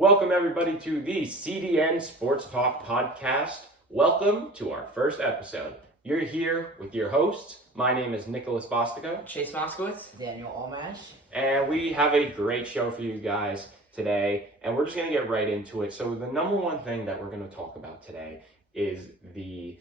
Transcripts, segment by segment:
Welcome everybody to the CDN Sports Talk Podcast. Welcome to our first episode. You're here with your hosts. My name is Nicholas Bostico. Chase Moskowitz. Daniel Almash. And we have a great show for you guys today. And we're just going to get right into it. So the number one thing that we're going to talk about today is the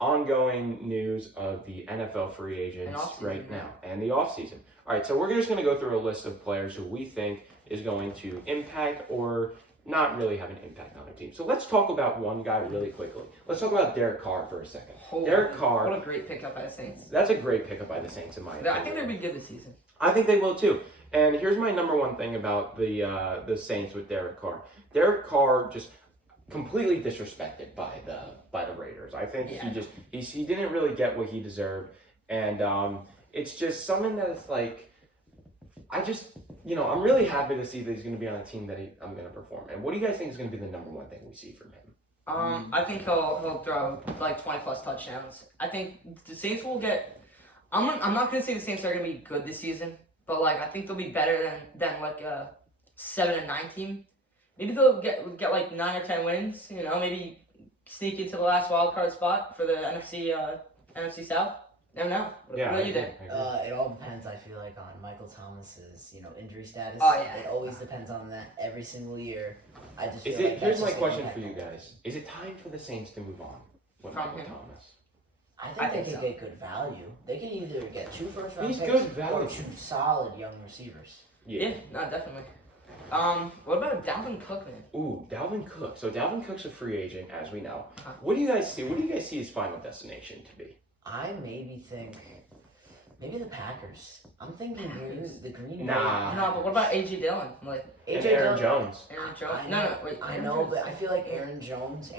ongoing news of the NFL free agents right now and the offseason. All right, so we're just going to go through a list of players who we think is going to impact or not really have an impact on a team. So let's talk about one guy really quickly. Let's talk about Derek Carr for a second. Derek Carr. What a great pickup by the Saints. That's a great pickup by the Saints in my opinion. I think they'll be good this season. I think they will too. And here's my number one thing about the Saints with Derek Carr. Derek Carr just completely disrespected by the Raiders. I think he didn't really get what he deserved, and it's just something that it's like I'm really happy to see that he's going to be on a team that I'm going to perform. And what do you guys think is going to be the number one thing we see from him? I think he'll throw like 20 plus touchdowns. I think the Saints will get. I'm not going to say the Saints are going to be good this season, but like I think they'll be better than like a 7-9 team. Maybe they'll get like 9 or 10 wins. Maybe sneak into the last wild card spot for the NFC South. Never know. What do you think? It all depends, I feel like, on Michael Thomas's, injury status. Oh, yeah. It always depends on that every single year. I just Here's my question for you guys. Is it time for the Saints to move on with Michael Thomas? I think they could get good value. They can either get 2 first-round He's picks good value. or 2 solid young receivers. Yeah, no, definitely. What about Dalvin Cook, man? Ooh, Dalvin Cook. So Dalvin Cook's a free agent, as we know. What do you guys see? What do you guys see his final destination to be? I maybe the Packers. I'm thinking the Green Bay. Nah. No, but what about A.J. Dillon? Like And Aaron Jones. Aaron Jones? Wait. I know, but I feel like Aaron Jones,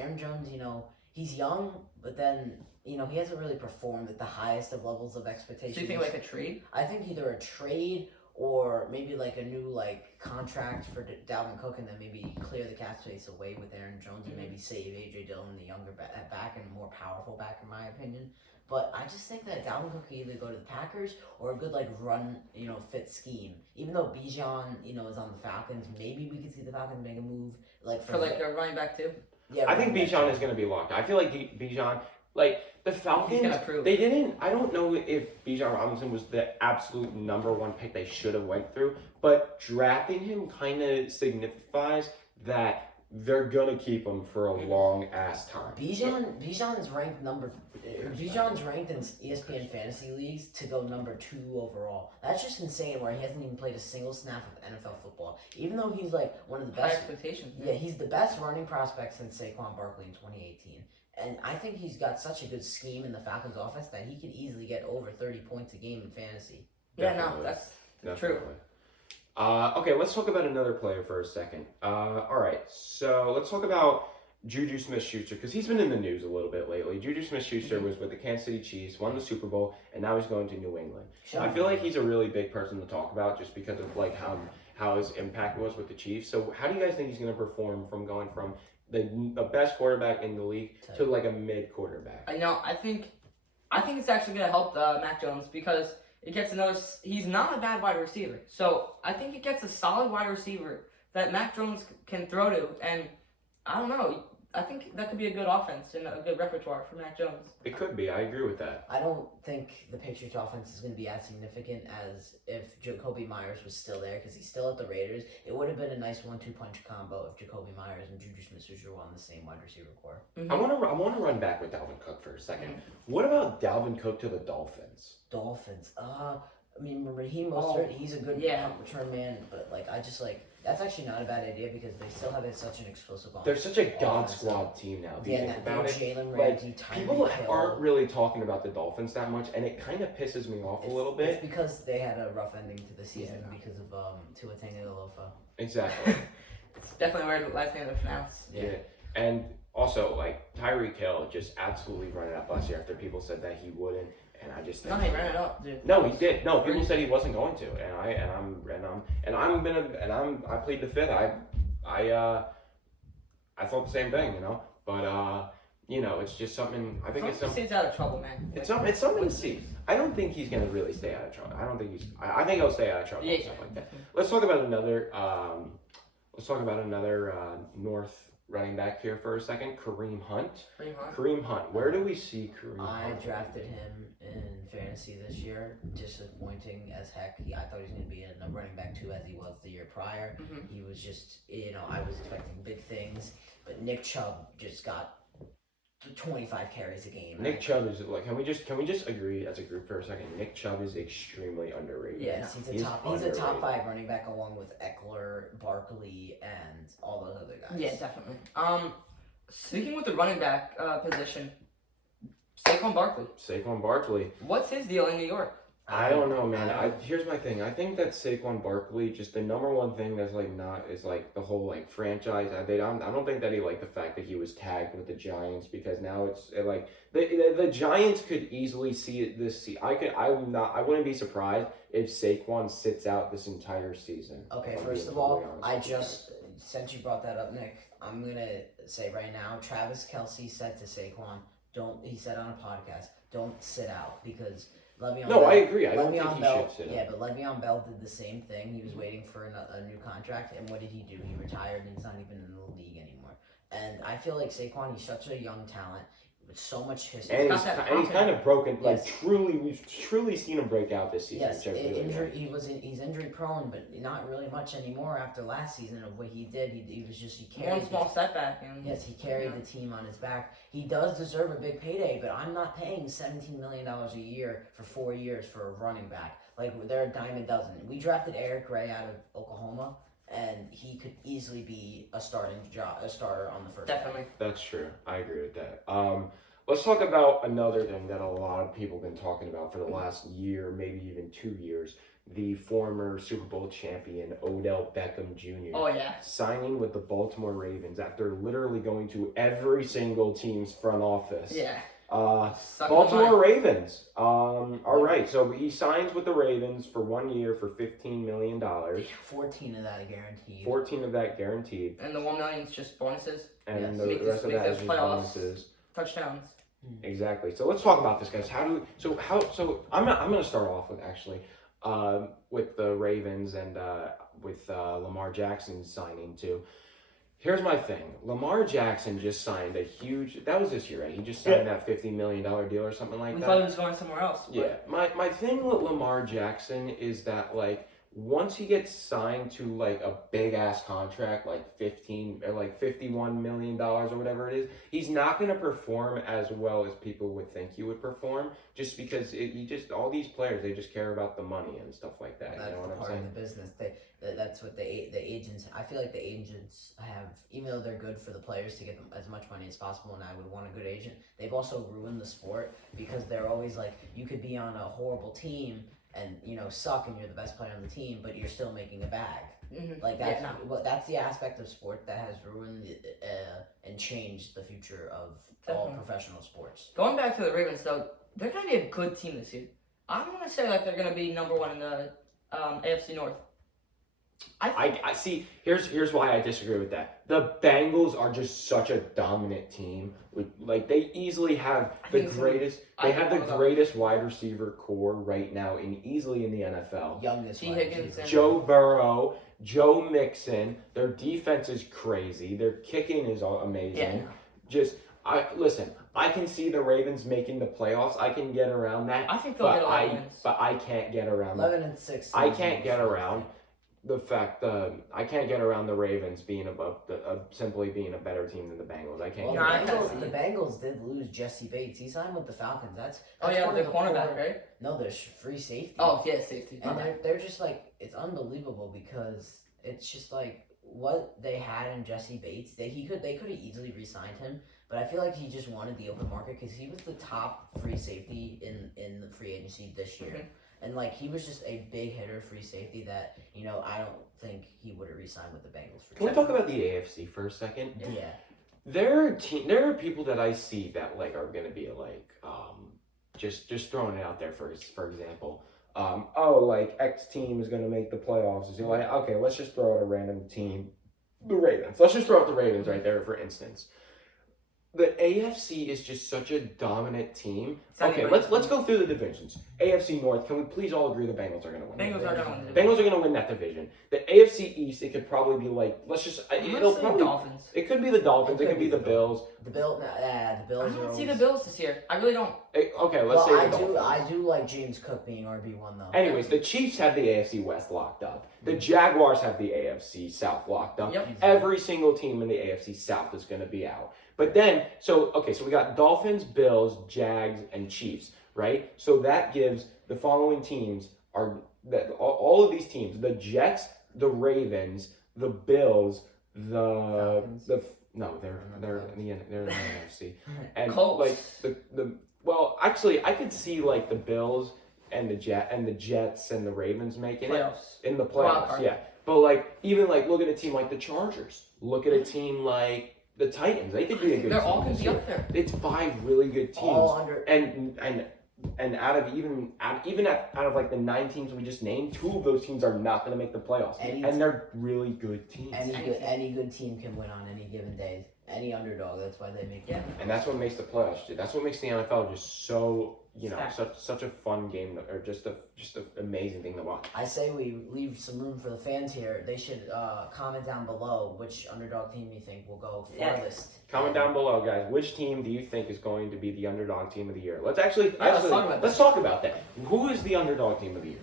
he's young, but then, he hasn't really performed at the highest of levels of expectations. So you think like a trade? I think either a trade or maybe like a new contract for Dalvin Cook, and then maybe clear the cap space away with Aaron Jones and maybe save A.J. Dillon, the younger back and more powerful back, in my opinion. But I just think that Dalvin Cook could either go to the Packers or a good run, fit scheme. Even though Bijan, is on the Falcons, maybe we could see the Falcons make a move for a running back too. Yeah, I think Bijan is going to be locked. I feel like Bijan, the Falcons, they didn't. I don't know if Bijan Robinson was the absolute number one pick they should have went through, but drafting him kind of signifies that they're gonna keep him for a long ass time. Bijan's ranked in ESPN fantasy leagues to go number 2 overall. That's just insane. Where he hasn't even played a single snap of NFL football, even though he's one of the best. High expectations. Yeah, he's the best running prospect since Saquon Barkley in 2018. And I think he's got such a good scheme in the Falcons offense that he could easily get over 30 points a game in fantasy. Yeah, no, that's true. Okay, let's talk about another player for a second. All right, so let's talk about Juju Smith-Schuster, because he's been in the news a little bit lately. Juju Smith-Schuster was with the Kansas City Chiefs, won the Super Bowl, and now he's going to New England. I feel like he's a really big person to talk about just because of how his impact was with the Chiefs. So how do you guys think he's going to perform from going from the best quarterback in the league to a mid quarterback? I think it's actually going to help Mac Jones because it gets he's not a bad wide receiver. So I think it gets a solid wide receiver that Mac Jones can throw to. And I don't know. I think that could be a good offense and a good repertoire for Mac Jones. It could be. I agree with that. I don't think the Patriots offense is going to be as significant as if Jacoby Myers was still there, because he's still at the Raiders. It would have been a nice 1-2 punch combo if Jacoby Myers and Juju Smith-Schuster were on the same wide receiver core. Mm-hmm. I want to run back with Dalvin Cook for a second. Mm-hmm. What about Dalvin Cook to the Dolphins? Raheem Mostert, he's a good return man, but that's actually not a bad idea because they still have such an explosive offense. They're such a God Squad team now. Do you think about it? Jalen Ramsey, people aren't really talking about the Dolphins that much, and it kind of pisses me off a little bit. It's because they had a rough ending to the season because of Tua Tagovailoa. Exactly. It's definitely weird last name to pronounce. Yeah, and also Tyreek Hill just absolutely ran it up last year after people said that he wouldn't. And I just he ran it up, dude. No, he did. No, people said he wasn't going to, I plead the fifth. I thought the same thing, but it's just something. I think it's something. He's out of trouble, man. It's something to see. I don't think he's gonna really stay out of trouble. I think he'll stay out of trouble and stuff like that. Let's talk about another Let's talk about another North running back here for a second, Kareem Hunt. Kareem Hunt. Kareem Hunt. Where do we see Kareem I Hunt? drafted him in fantasy this year. Disappointing as heck. I thought he was going to be a running back too, as he was the year prior. Mhm. He was just, I was expecting big things, but Nick Chubb just got 25 carries a game. Nick Chubb is like. Can we just agree as a group for a second? Nick Chubb is extremely underrated. Yes, he's He's a top underrated. 5 running back along with Eckler, Barkley, and all those other guys. Yeah, definitely. Speaking with the running back position, Saquon Barkley. What's his deal in New York? I don't know, man. Here's my thing. I think that Saquon Barkley, just the number one thing that's like not is like the whole like franchise. I don't think that he liked the fact that he was tagged with the Giants, because now it's like the Giants could easily see it this season. I wouldn't be surprised if Saquon sits out this entire season. Okay, if I'm first being of all, totally honest with you. since you brought that up, Nick, I'm gonna say right now, Travis Kelce said to Saquon, he said on a podcast, don't sit out, because Le'Veon No, Bell, I agree. I don't think Le'Veon he Bell, should sit out. yeah, but Le'Veon Bell did the same thing. He was waiting for a new contract, and what did he do? He retired, and he's not even in the league anymore. And I feel like Saquon, he's such a young talent with so much history. And got he's, that and he's kind of broken. Like Yes. we've truly seen him break out this season. Yes, which I really injury. like. He's injury prone, but not really much anymore after last season of what he did. He was just he carried. One small setback. And Yes, he carried the team on his back. He does deserve a big payday, but I'm not paying $17 million a year for 4 years for a running back. Like, they're a dime a dozen. We drafted Eric Gray out of Oklahoma, and he could easily be a starter on the first. Definitely. That's true. I agree with that. Let's talk about another thing that a lot of people have been talking about for the last year, maybe even 2 years. The former Super Bowl champion, Odell Beckham Jr. Oh yeah. signing with the Baltimore Ravens after literally going to every single team's front office. Yeah. Baltimore Ravens. All right, so he signs with the Ravens for 1 year for $15 million. 14 of that guaranteed. 14 of that guaranteed. And the $1 million is just bonuses, And Yes. the Make rest of this that is just playoffs. bonuses. touchdowns. Exactly. So let's talk about this, guys. So I'm gonna start off with with the Ravens and with Lamar Jackson signing too. Here's my thing. Lamar Jackson just signed that was this year, right? He just signed that $50 million deal or something like We that. thought he was going somewhere else. But Yeah. My thing with Lamar Jackson is that once he gets signed to a big ass contract, like 15 or $51 million or whatever it is, he's not going to perform as well as people would think he would perform, just because all these players, they just care about the money and stuff like that. That's You know what I'm part saying? of the business. That's what the agents. I feel like the agents have, even though they're good for the players to get them as much money as possible, and I would want a good agent. They've also ruined the sport because they're always like, you could be on a horrible team and suck, and you're the best player on the team, but you're still making a bag. Mhm. Like that's Yeah, that's the aspect of sport that has ruined and changed the future of all Definitely. professional sports. Going back to the Ravens, though, they're going to be a good team this year. I'm going to say they're going to be number one in the AFC North. I see. Here's why I disagree with that. The Bengals are just such a dominant team. They easily have the greatest. They have the greatest wide receiver core right now, easily in the NFL. Youngest. T. wide Higgins receiver. and- Joe Burrow, Joe Mixon. Their defense is crazy. Their kicking is amazing. Yeah. I can see the Ravens making the playoffs. I can get around that. I think they'll get a lot of wins. But I can't get around 11-6. I can't get around the fact I can't get around the Ravens being simply being a better team than the Bengals. I can't. Well, get I around kinda that. see the it. Bengals did lose Jesse Bates. He signed with the Falcons. That's Oh, yeah, one the of cornerback, core- right? No, there's free safety. Oh, yeah, safety. And Okay. they're just it's unbelievable because it's just what they had in Jesse Bates. They could have easily re-signed him, but I feel like he just wanted the open market because he was the top free safety in the free agency this year. Mhm. And he was just a big hitter, free safety that I don't think he would have re-signed with the Bengals for Can we sure. talk about the AFC for a second? Yeah. There are people that I see that are going to be just throwing it out there for example. X team is going to make the playoffs. Is okay, let's just throw out a random team, the Ravens. Let's just throw out the Ravens right there for instance. the AFC is just such a dominant team. It's not Okay, even- let's go through the divisions. AFC North, can we please all agree the Bengals are going to win? Bengals are gonna win the Bengals are going to win that division. The AFC East, it could probably be like, it'll probably, Dolphins. it could be the Dolphins, it could be the Bills. The Bills. The I Bills. don't are see the always- Bills this year. I really don't. Okay, let's Well, say I the Dolphins. I do like James Cook being RB1 though. Anyways, the Chiefs have the AFC West locked up. The Jaguars have the AFC South locked up. Yep. Every single team in the AFC South is going to be out. But then, so we got Dolphins, Bills, Jags, and Chiefs, right? So that gives the following teams all of these teams: the Jets, the Ravens, the Bills, they're in the NFC, and Colts. like actually, I could see like the Bills and the Jets and the Ravens making it Playoffs. in the Wild playoffs, card. yeah. But like even like look at a team like the Chargers. Look at a team like the Titans. They could be a good They're team. all gonna this be year. up there. It's 5 really good teams. All under. And out of like the 9 teams we just named, 2 of those teams are not going to make the playoffs, and they're really good teams. Any good team can win on any given day. Any underdog. That's why they make it. And that's what makes the playoffs. Dude. That's what makes the NFL just so Stacked. such a fun game, or just an amazing thing to watch. I say we leave some room for the fans here. They should comment down below which underdog team you think will go farthest. Comment down below, guys. Which team do you think is going to be the underdog team of the year? Let's talk about that. Who is the underdog team of the year?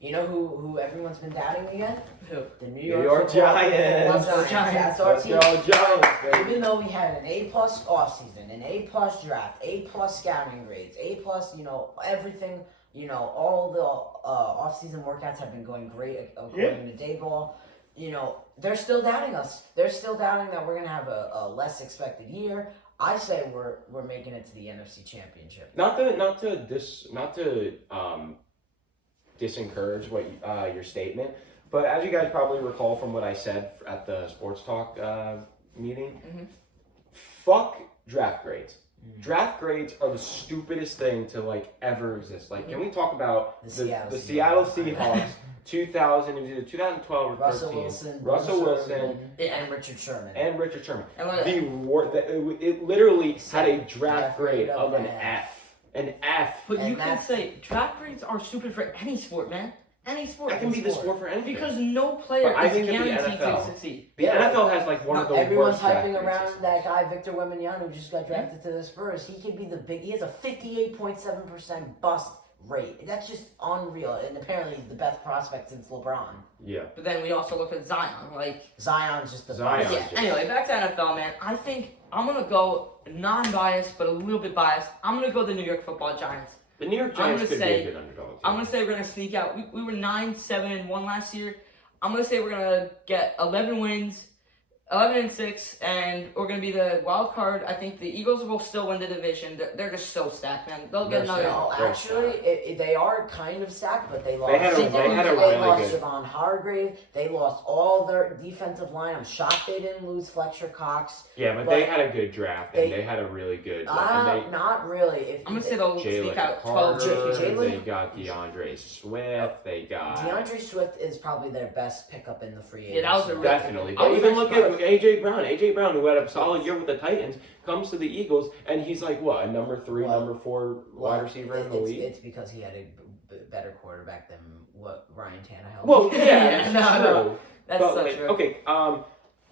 You know who everyone's been doubting again? Who? The New New York York Giants. Giants. That's our Let's team. go Giants, baby. Even though we had an A+ offseason, an A+ draft, A+ scouting grades, A+, everything, all the offseason workouts have been going great according to Dayball. They're still doubting us. They're still doubting that we're gonna have a less expected year. I say we're making it to the NFC Championship. Not to disencourage your statement, but as you guys probably recall from what I said at the Sports Talk meeting, fuck draft grades. Draft grades are the stupidest thing to ever exist. Can we talk about the Seattle Seahawks 2012 or Russell 13? Wilson, Russell Wilson and Richard Sherman. And Richard Sherman. And look at that. It literally had a draft grade of an F. An F. But you can say draft grades are stupid for any sport, man. Any sport. That can be the sport for anything. Because no player But I is think that the guaranteed to NFL succeed. The NFL has one of the everyone's worst draft hyping grade around systems. that guy Victor Wembanyama who just got drafted to the Spurs. He could be he has a 58.7% bust rate. That's just unreal. And apparently he's the best prospect since LeBron. Yeah. But then we also look at Zion. Zion's just the Zion. best. Yeah. Anyway, back to NFL, man. I think I'm gonna go non-biased, but a little bit biased. I'm gonna go the New York Football Giants. The New York Giants could be a good underdog. I'm gonna say we're gonna sneak out. We were 9-7-1 last year. I'm gonna say we're gonna get 11 wins, 11-6, and we're gonna be the wild card. I think the Eagles will still win the division. They're just so stacked, man. They'll get another. No, actually, they are kind of stacked, but they lost. They had a really lost good. Javon Hargrave. They lost all their defensive line. I'm shocked they didn't lose Fletcher Cox. Yeah, but they had a good draft, and they had a really good. Not really. I'm gonna say they'll sneak out 12 Jalen. They got DeAndre Swift. They got DeAndre Swift is probably their best pickup in the free agency. Yeah, that was a definitely. I But was even look surprised. at AJ Brown. AJ Brown, who had a solid year with the Titans, comes to the Eagles, and he's like what, a number 3, number 4 wide receiver in the league. It's because he had a better quarterback than what Ryan Tannehill. Well, yeah, Yeah, that's no. true. That's But, so true. Okay,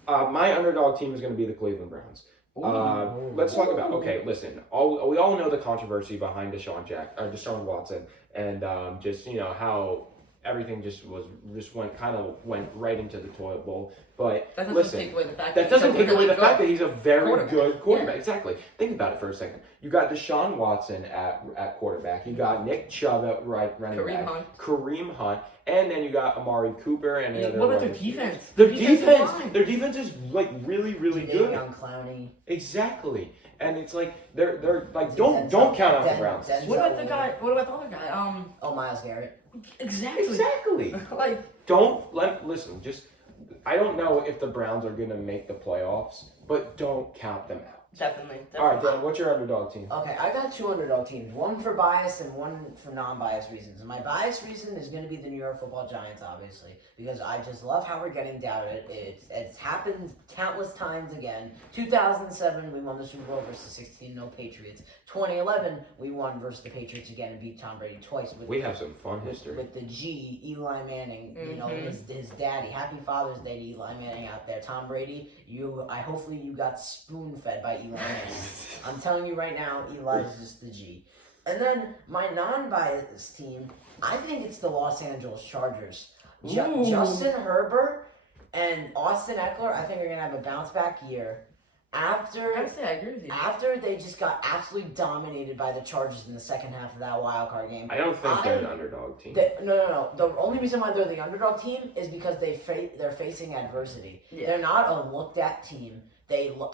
my underdog team is going to be the Cleveland Browns. Let's talk about. Okay, listen. We all know the controversy behind Deshaun Watson, and just how everything just went right into the toilet bowl. But That doesn't listen, take away the fact that doesn't take away the fact that he's a very quarterback. good quarterback. Yeah. Exactly. Think about it for a second. You got Deshaun Watson at quarterback. You got Nick Chubb at running back. Kareem Hunt. And then you got Amari Cooper and what about their defense? Their defense is really, really good. Young Clowney. Exactly. And it's like they're like don't count out the Browns. What about the other guy? Myles Garrett. Exactly. Listen, I don't know if the Browns are gonna make the playoffs, but don't count them out. Definitely. All right, Dan, what's your underdog team? Okay, I got 2 underdog teams, one for bias and one for non-bias reasons. And my bias reason is going to be the New York Football Giants, obviously, because I just love how we're getting doubted. It's happened countless times again. 2007, we won the Super Bowl versus 16-0 Patriots. 2011, we won versus the Patriots again and beat Tom Brady twice. We have some fun history. With the G, Eli Manning, you know, his daddy. Happy Father's Day to Eli Manning out there. Tom Brady, hopefully you got spoon-fed by Eli Manning. I'm telling you right now, Eli's just the G. And then my non-biased team, I think it's the Los Angeles Chargers. Justin Herbert and Austin Eckler, I think are going to have a bounce-back year. I agree with you. After they just got absolutely dominated by the Chargers in the second half of that wild card game. I don't think they're an underdog team. No. The only reason why they're the underdog team is because they're facing adversity. Yeah. They're not a looked-at team.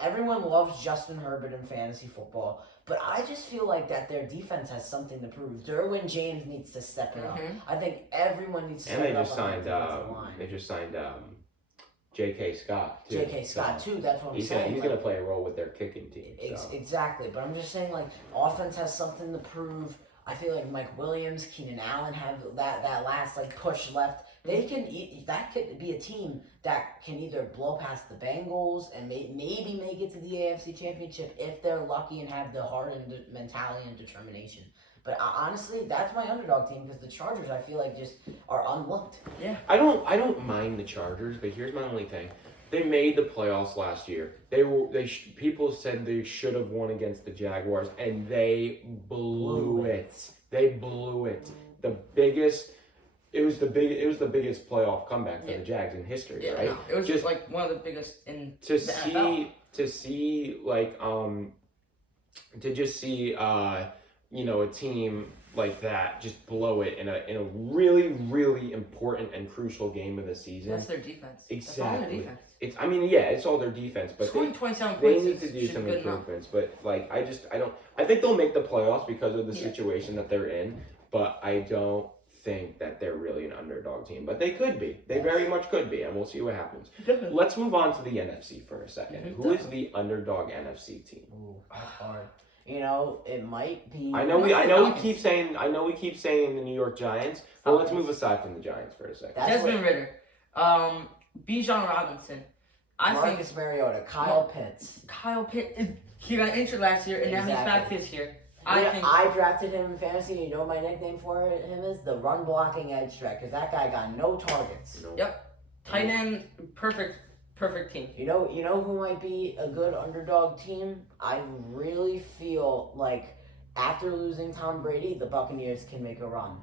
Everyone loves Justin Herbert in fantasy football, but I just feel like that their defense has something to prove. Derwin James needs to step it up. I think everyone needs to step it up. And they just signed J.K. Scott, too. J.K. Scott, too. That's what I'm saying. He's going to play a role with their kicking team. So. Exactly. But I'm just saying, like, offense has something to prove. I feel like Mike Williams, Keenan Allen have that last, like, push left. That could be a team that can either blow past the Bengals and maybe make it to the AFC Championship if they're lucky and have the heart and mentality and determination. But honestly, that's my underdog team because the Chargers, I feel like, just are unlooked. Yeah. I don't mind the Chargers, but here's my only thing: they made the playoffs last year. People said they should have won against the Jaguars, and they blew it. They blew it. It was the biggest playoff comeback for the Jags in history, right? No, it was just like one of the biggest in to the see NFL. to see like to just see a team like that just blow it in a really, really important and crucial game of the season. That's their defense. Exactly. That's all their defense. It's all their defense, but Scoring 27 they points need to do should some good improvements. But like I think they'll make the playoffs because of the situation that they're in, but I don't think that they're really an underdog team, but they could be. They very much could be, and we'll see what happens. Let's move on to the NFC for a second. Who is the underdog NFC team? Ooh, that's hard. You know, it might be. I know we keep saying the New York Giants, but let's move aside from the Giants for a second. Desmond Ritter, Bijan Robinson, Marcus Mariota, Kyle Pitts. He got injured last year, and now he's back this year. I drafted him in fantasy. You know what my nickname for him is? The run blocking edge threat, because that guy got no targets. Yep. Tight end, perfect team. You know who might be a good underdog team? I really feel like after losing Tom Brady, the Buccaneers can make a run.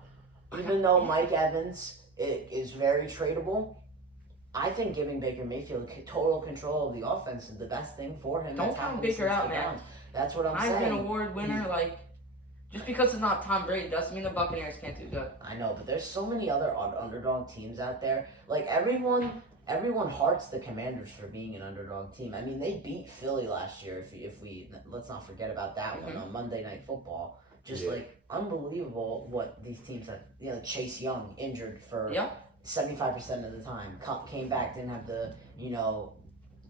Even though Mike Evans is very tradable, I think giving Baker Mayfield total control of the offense is the best thing for him. Don't count Baker out, man. That's what I'm saying. Heisman Award winner, just because it's not Tom Brady doesn't mean the Buccaneers can't do good. I know, but there's so many other underdog teams out there. Like everyone hearts the Commanders for being an underdog team. I mean, they beat Philly last year. If we let's not forget about that one on Monday Night Football. Like unbelievable what these teams have. You know, Chase Young injured for 75% of the time. Came back, didn't have the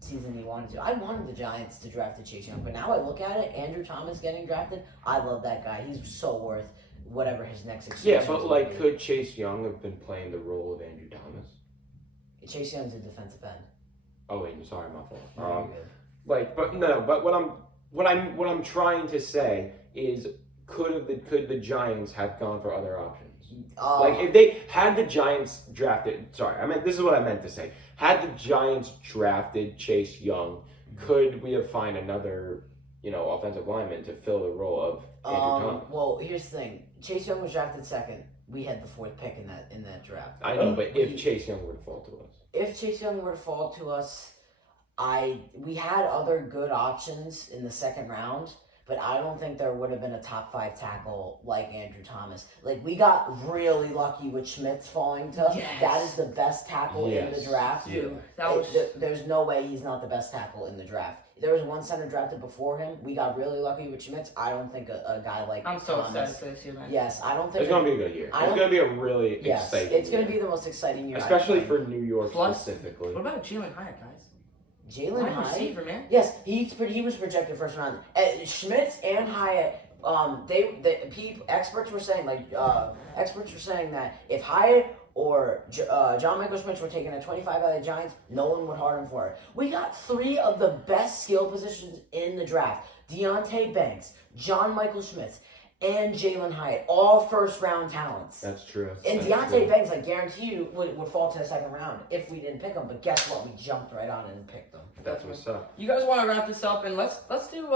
season he wanted to. I wanted the Giants to draft Chase Young, but now I look at it, Andrew Thomas getting drafted, I love that guy. He's so worth whatever his next extension is. Yeah, but could Chase Young have been playing the role of Andrew Thomas? Chase Young's a defensive end. Oh wait, sorry, my fault. Good. What I'm trying to say is, could the Giants have gone for other options? If they had the Giants drafted, this is what I meant to say. Had the Giants drafted Chase Young, could we have found another, offensive lineman to fill the role of Andrew Thomas? Well, here's the thing. Chase Young was drafted second. We had the fourth pick in that draft. I know, but if Chase Young were to fall to us. If Chase Young were to fall to us, we had other good options in the second round. But I don't think there would have been a top 5 tackle like Andrew Thomas. We got really lucky with Schmitz falling to us. Yes. That is the best tackle in the draft. Yeah. There's no way he's not the best tackle in the draft. There was one center drafted before him. We got really lucky with Schmitz. I don't think a guy like I'm so Thomas, excited for this year, man. Yes, I don't think it's going to be a good year. It's going to be a really exciting It's going to be the most exciting year. Especially for New York Plus, specifically. What about Jalen Hyatt, guys? Jalen Wide Hyatt. receiver, man. Yes, he was projected first round. Schmitz and Hyatt. Experts were saying that if Hyatt or John Michael Schmitz were taking a 25 by the Giants, no one would hard him for it. We got 3 of the best skill positions in the draft: Deontay Banks, John Michael Schmitz, and Jalen Hyatt, all first round talents. That's true. And That's Deontay true. Banks, I guarantee you, would fall to the second round if we didn't pick him. But guess what? We jumped right on it and picked him. That's what's up. You guys want to wrap this up and let's do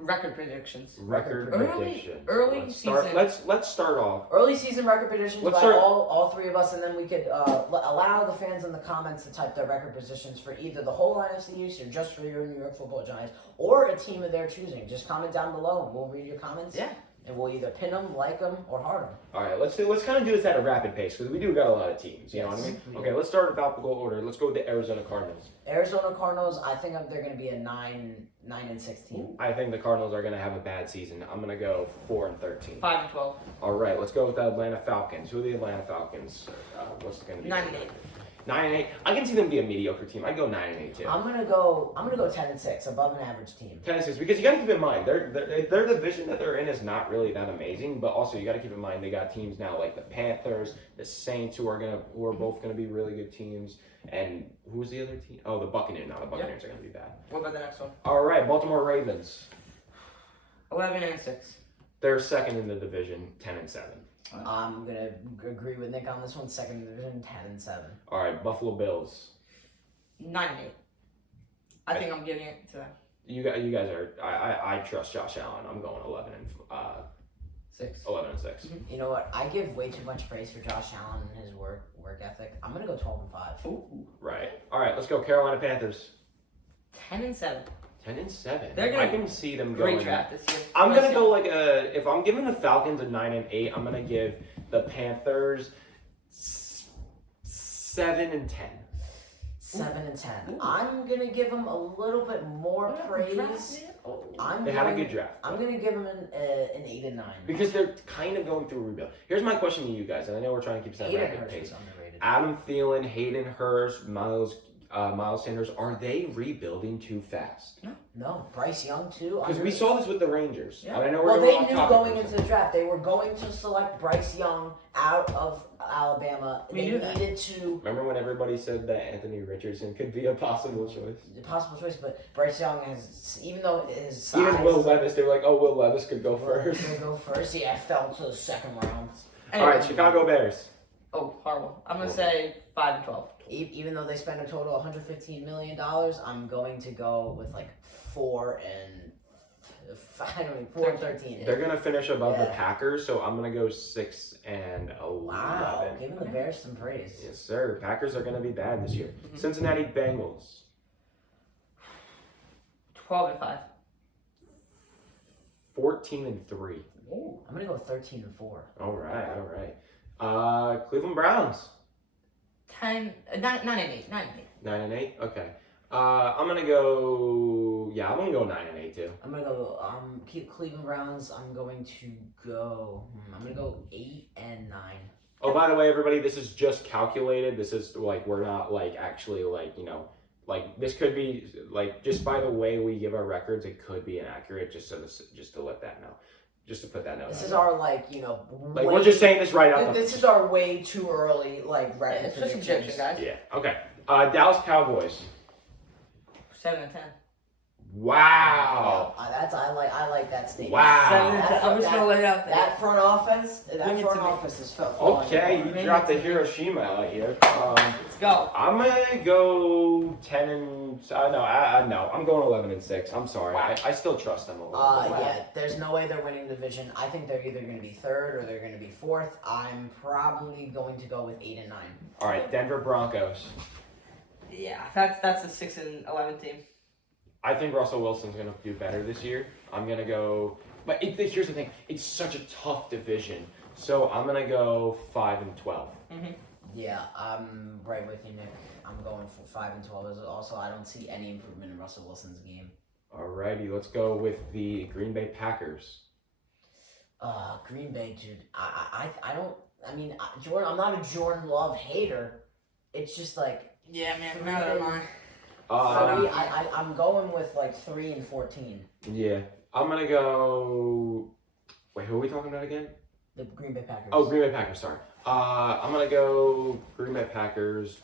record predictions. Record Early- prediction. early Let's start, season. Let's start off. Early season record predictions Let's by start- all 3 of us, and then we could allow the fans in the comments to type their record positions for either the whole NFC East or just for your New York Football Giants or a team of their choosing. Just comment down below, and we'll read your comments. Yeah. And we'll either pin them, like them, or heart them. All right, let's kind of do this at a rapid pace because we do got a lot of teams. You know what I mean? Okay, let's start with alphabetical order. Let's go with the Arizona Cardinals. Arizona Cardinals, I think they're going to be a 9-6 team. I think the Cardinals are going to have a bad season. I'm going to go 4-13. 5-12. All right, let's go with the Atlanta Falcons. Who are the Atlanta Falcons? What's going to be? 9-8. 9-8. I can see them be a mediocre team. I go 9-8 too. I'm gonna go 10-6, above an average team. 10-6, because you got to keep in mind their division that they're in is not really that amazing, but also you got to keep in mind they got teams now like the Panthers, the Saints, who are both gonna be really good teams, and who's the other team? Oh, the Buccaneers. Now the Buccaneers are gonna be bad. What about the next one? All right, Baltimore Ravens. 11-6. They're second in the division, 10-7. I'm gonna agree with Nick on this one. Second division, 10-7. All right, Buffalo Bills. 9-8. I think I'm giving it to them. You guys are. I trust Josh Allen. I'm going 6. 11-6. You know what? I give way too much praise for Josh Allen and his work ethic. I'm gonna go 12-5. Ooh. Right. All right, let's go Carolina Panthers. 10-7. 10-7. They're gonna I can see them Great going. draft this year. I'm gonna go like if I'm giving the Falcons a 9-8, I'm gonna give the Panthers 7-10. 7-10. Ooh. I'm gonna give him a little bit more praise. They had a good draft. I'm gonna give him an 8-9. Because they're kind of going through a rebuild. Here's my question to you guys, and I know we're trying to keep this at a Hayden rapid Hurst pace. is underrated. Adam Thielen, Hayden Hurst, Miles Sanders, are they rebuilding too fast? No, Bryce Young too. Because we saw this with the Rangers. Yeah. And I know we're Well, going they off knew topic going for a into second. the draft they were going to select Bryce Young out of Alabama. We They knew that. needed to Remember when everybody said that Anthony Richardson could be a possible choice? the possible choice, but Bryce Young has, even though his size, Even Will Levis, they were like, oh, Will Levis could go first. Will go first. Yeah, fell to the second round. All right, Chicago Bears. Oh, horrible. I'm gonna say 5-12. Even though they spent a total of $115 million, I'm going to go with like 4-13. They're going to finish above the Yeah. Packers, so I'm going to go 6-11. Wow, giving the Bears some praise. Yes, sir. Packers are going to be bad this year. Cincinnati Bengals. 12-5. 14-3. I'm gonna go 13-4. All right. Cleveland Browns. 9-8. 9-8. Okay. I'm gonna go 9-8 too. I'm gonna go. Keep Cleveland Browns. I'm going to go. I'm gonna go 8-9. Oh, by the way, everybody, this is just calculated. This is like we're not like actually like this could be like just by the way we give our records, it could be inaccurate. Just to let that know. Just to put that note. This out is there. our we're just saying this right out. This is our way too early record. It's just objection, guys. Yeah. Okay. Dallas Cowboys. 7-10. Wow. I like that statement. Wow. 7-10. I'm just gonna lay it out there. That front office. Bring That it front to me. office is felt. Okay, you Maybe dropped the it's- Hiroshima out here. Let's go. I'm gonna go 10 and no, I'm going 11-6. I'm sorry, I still trust them a little bit. Yeah, there's no way they're winning the division. I think they're either going to be third or they're going to be fourth. I'm probably going to go with 8-9. All right, Denver Broncos. Yeah, that's a 6-11 team. I think Russell Wilson's gonna do better this year. I'm gonna go, but here's the thing: it's such a tough division, so I'm gonna go 5-12. Yeah, I'm right with you, Nick. I'm going for 5-12. Also, I don't see any improvement in Russell Wilson's game. Alrighty, let's go with the Green Bay Packers. Green Bay, dude. I don't. I mean, Jordan. I'm not a Jordan Love hater. It's just like Yeah, man. Neither am I. I'm going with like 3-14. Yeah. I'm gonna go. Wait, who are we talking about again? The Green Bay Packers. Oh, Green Bay Packers. Sorry. I'm gonna go Green Bay Packers.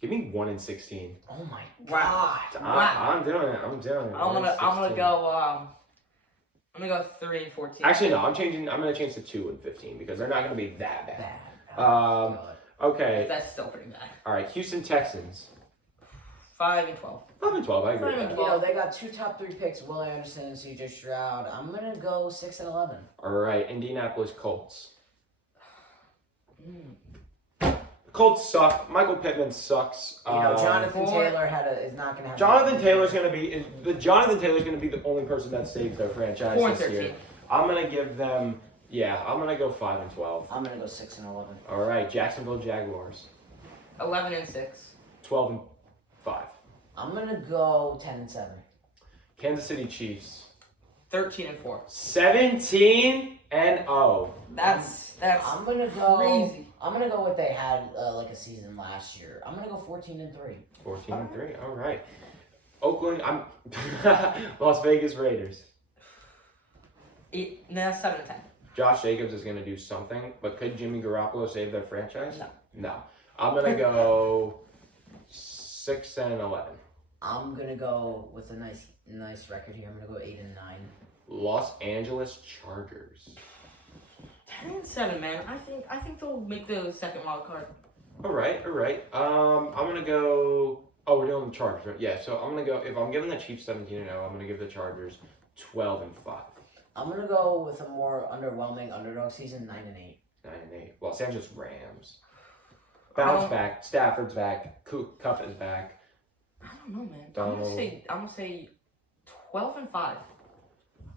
Give me 1-16. Oh my Wow. god! I'm doing it. I'm doing it. I'm gonna go 3-14. Actually, no. I'm gonna change to 2-15 because they're not gonna be that bad. God. Okay. That's still pretty bad. All right. Houston Texans. 5-12. 5-12. I agree. 5 and with that. 12. They got 2 top 3 picks: Will Anderson and C.J. Stroud. I'm gonna go 6-11. All right. Indianapolis Colts. Mm. The Colts suck. Michael Pittman sucks. Jonathan Taylor is not gonna have. Jonathan Taylor's gonna be the only person that saves their franchise 4 and this 13. year. I'm gonna give them. Yeah, I'm gonna go 5-12. I'm gonna go 6-11. All right, Jacksonville Jaguars. 11-6. 12-5. I'm gonna go 10-7. Kansas City Chiefs. 13-4. 17-0. That's I'm gonna go. crazy. I'm gonna go what they had like a season last year. I'm gonna go 14-3. 14-3. All right. Oakland. Las Vegas Raiders. 7-10. Josh Jacobs is gonna do something, but could Jimmy Garoppolo save their franchise? No. No. I'm gonna go 6-11. I'm gonna go with a nice record here. I'm gonna go 8-9. Los Angeles Chargers. 10-7, man. I think they'll make the second wild card. All right. I'm gonna go. Oh, we're doing the Chargers, right? Yeah. So I'm gonna go. If I'm giving the Chiefs 17-0, I'm gonna give the Chargers 12-5. I'm gonna go with a more underwhelming underdog season, 9-8. 9-8. Los Angeles Rams. Bounce back. Stafford's back. Cup is back. I don't know, man. Donald. I'm gonna say 12-5.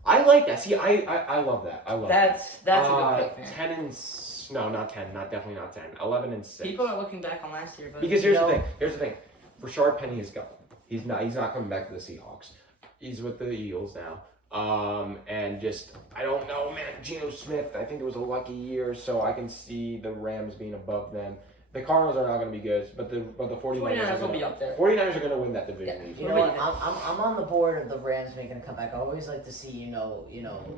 I like that. See, I love that. I love That's a good pick, man. not 10. Definitely not 10. 11-6. People are looking back on last year, but Because here's the thing. Rashard Penny is gone. He's not coming back to the Seahawks. He's with the Eagles now. And just I don't know, man. Geno Smith, I think it was a lucky year, so I can see the Rams being above them. The Cardinals are not going to be good, but the 49ers will be up there. 49ers are going to win that division. Yeah. You know what? I'm on the board of the Rams making a comeback. I always like to see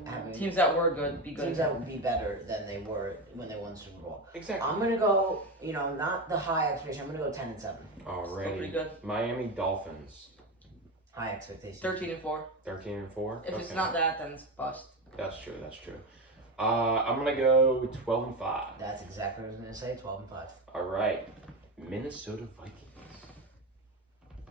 having teams that were good be good. teams that would be better than they were when they won the Super Bowl. Exactly. I'm gonna go, not the high expectation. I'm gonna go 10-7. Alrighty. Pretty good. Miami Dolphins. High expectation. 13-4. 13-4. If it's not that, then it's bust. That's true. I'm gonna go 12-5. That's exactly what I was gonna say. 12-5. All right, Minnesota Vikings.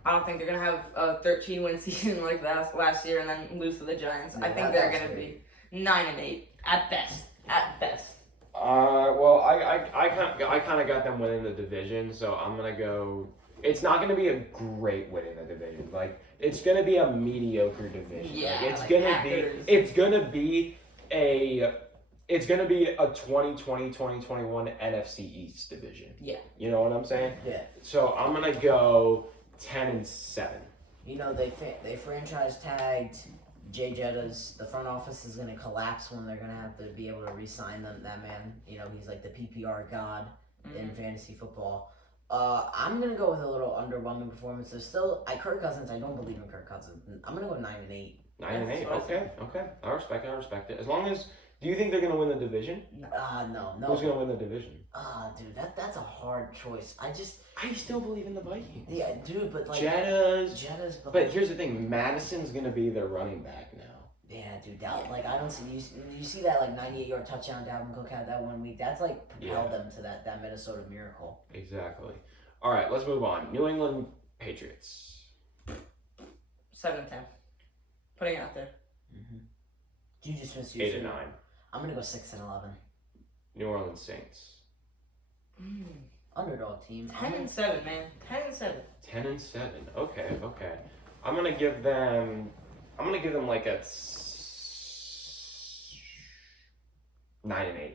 I don't think they're gonna have a 13-win season like that last year and then lose to the Giants. Yeah, I think they're gonna be 9-8 at best. At best. Well, I kind of got them winning the division, so I'm gonna go. It's not gonna be a great win in the division. Like it's gonna be a mediocre division. Yeah, like, Packers. It's gonna be a 2020-2021 NFC East division. Yeah. You know what I'm saying? Yeah. So I'm gonna go 10-7. They franchise tagged Jay Jettas. The front office is gonna collapse when they're gonna have to be able to re-sign that man. He's like the PPR god in fantasy football. I'm gonna go with a little underwhelming performance. There's still Kirk Cousins. I don't believe in Kirk Cousins. I'm gonna go 9-8. 9-8. Okay. I respect it. As long as. Do you think they're gonna win the division? No. Who's gonna win the division? Dude, that's a hard choice. I still believe in the Vikings. Yeah, dude, but like Jettas. But Here's the thing: Madison's gonna be their running back now. yeah, dude. I don't see you see that like 98-yard touchdown Dalvin Cook had that 1 week. That's like propelled them to that Minnesota miracle. Exactly. All right, let's move on. New England Patriots. 7-10. Putting it out there. Mm-hmm. You just missed 8-9. I'm gonna go 6-11. New Orleans Saints. Underdog team. 10-7, man. 10-7. 10-7. Okay. I'm gonna give them like a 9-8.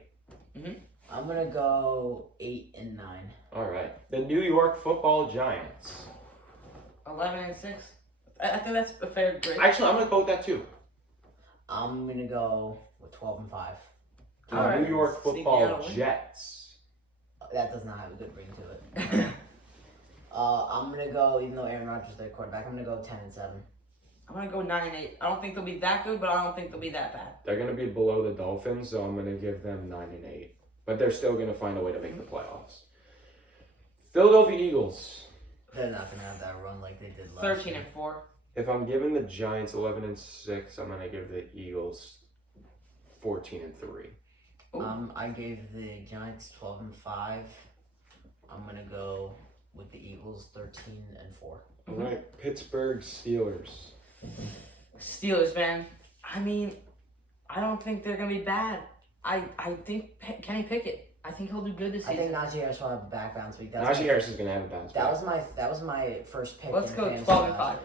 I'm gonna go 8-9. All right. The New York Football Giants. 11-6. I think that's a fair grade. Actually, I'm gonna go with that too. I'm gonna go with 12-5. The All right. New York Football Seattle. Jets. That does not have a good ring to it. I'm gonna go. Even though Aaron Rodgers is their quarterback, I'm gonna go 10-7. I'm gonna go 9-8. I don't think they'll be that good, but I don't think they'll be that bad. They're going to be below the Dolphins, so I'm going to give them 9-8. But they're still going to find a way to make the playoffs. Philadelphia Eagles. They're not gonna have that run like they did last year. 13-4. If I'm giving the Giants 11-6, I'm going to give the Eagles 14-3. Ooh. I gave the Giants 12-5. I'm gonna go with the Eagles 13-4. All right, Pittsburgh Steelers. Steelers, man. I mean, I don't think they're gonna be bad. I think Kenny Pickett. I think he'll do good this I season. think Najee Harris will have a back bounce week. Najee Harris is going to have a bounce back. That was my first pick. Let's in go fantasy 12-5. last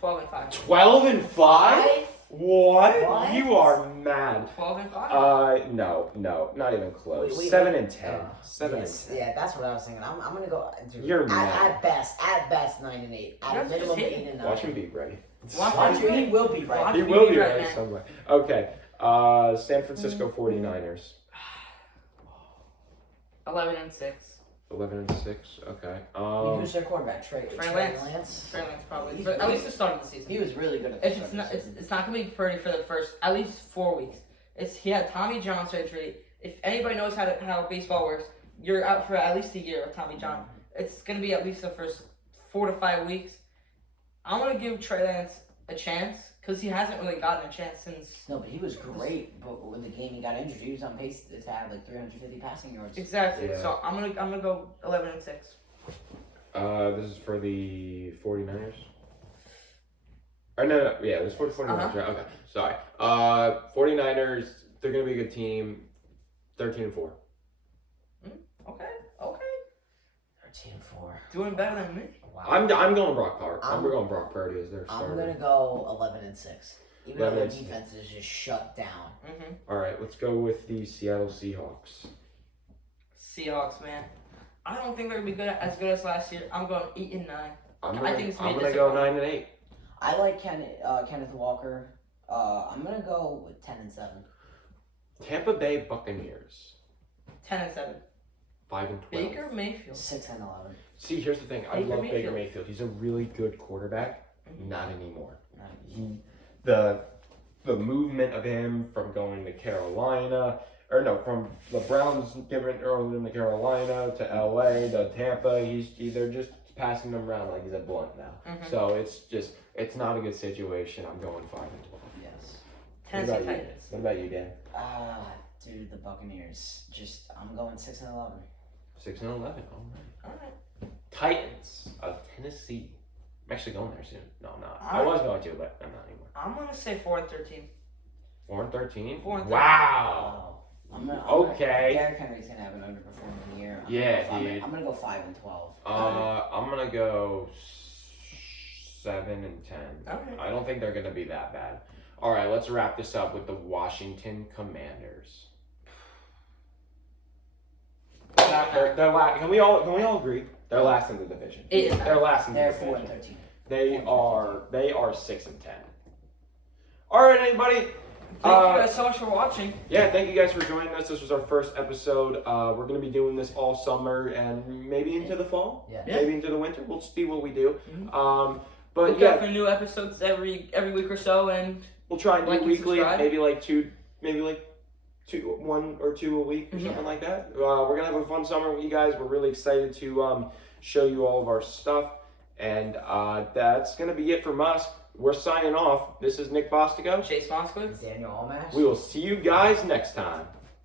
12-5. 12-5? year. What? What? You are mad. 12-5. No, not even close. Wait, 7-10. 7-10. Yes, yeah, that's what I was thinking. I'm gonna go. Dude, You're mad. at best 9-8. At That's minimum just 8-9. Watch him be ready. Watch him. He will be right. Watch He him will be be right, ready man. somewhere. Okay. San Francisco 49ers. 11-6. 11-6. Okay. Who's their quarterback? Trey Lance. Trey Lance probably. He's- At least the start of the season. He was really good at the If start it's of not, the season. it's not gonna be Purdy for the first at least 4 weeks. He had Tommy John surgery. If anybody knows how baseball works, you're out for at least a year with Tommy John. It's gonna be at least the first 4 to 5 weeks. I'm gonna give Trey Lance a chance because he hasn't really gotten a chance since. No, but he was great. But when the game he got injured, he was on pace to have like 350 passing yards. Exactly. Yeah. So I'm gonna go 11-6. This is for the 49ers. Or no, yeah, this is for the 49ers, right? Okay, sorry. 49ers, they're going to be a good team. 13-4. Okay. 13-4. Doing better than me. Wow. I'm going Brock Purdy. I'm going Brock Purdy as their starter. I'm gonna go 11-6. Even though their 11-6. defense is just shut down. Mm-hmm. All right, let's go with the Seattle Seahawks. Seahawks, man. I don't think they're gonna be as good as last year. I'm going 8-9. I'm I think it's going gonna to be go disappointing. 9-8. I like Kenneth Walker. I'm gonna go with 10-7. Tampa Bay Buccaneers. 10-7. 5-12. Baker Mayfield. 6-11. See, here's the thing. I Baker love Baker Mayfield. Mayfield. He's a really good quarterback. Mhm. Not anymore. The movement of him from going to Carolina, from the Browns giving him to Carolina to LA to Tampa, they're just passing him around like he's a blunt now. Mhm. So it's not a good situation. I'm going 5-12. Yes. Tennessee Titans. What about you, Dan? Dude, the Buccaneers. I'm going 6-11. 6-11. All All right. right. Titans of Tennessee. I'm actually going there soon. No, I'm not. I All was going to, but I'm not anymore. I'm gonna say 4-13. 4-13. 4-13. Wow. Okay. Derrick Henry's gonna have an underperforming year. Dude. I'm gonna go 5-12. I'm gonna go 7-10. Okay. I don't think they're gonna be that bad. All right, let's wrap this up with the Washington Commanders. Can we all agree? They're last in the division. 8-9. They're last in the They're division. 4-13. They are 6-10. All right, anybody. Thank you guys so much for watching. Yeah, thank you guys for joining us. This was our first episode. We're going to be doing this all summer and maybe into the fall. Yeah. Maybe into the winter. We'll see what we do. Mhm. But Look yeah, out for new episodes every week or so, and we'll try and do like and weekly. subscribe. Maybe one or two a week or Mhm. something like that. We're going to have a fun summer with you guys. We're really excited to show you all of our stuff. And that's going to be it from us. We're signing off. This is Nick Bostico. Chase Moskowitz. Daniel Almash. We will see you guys next time.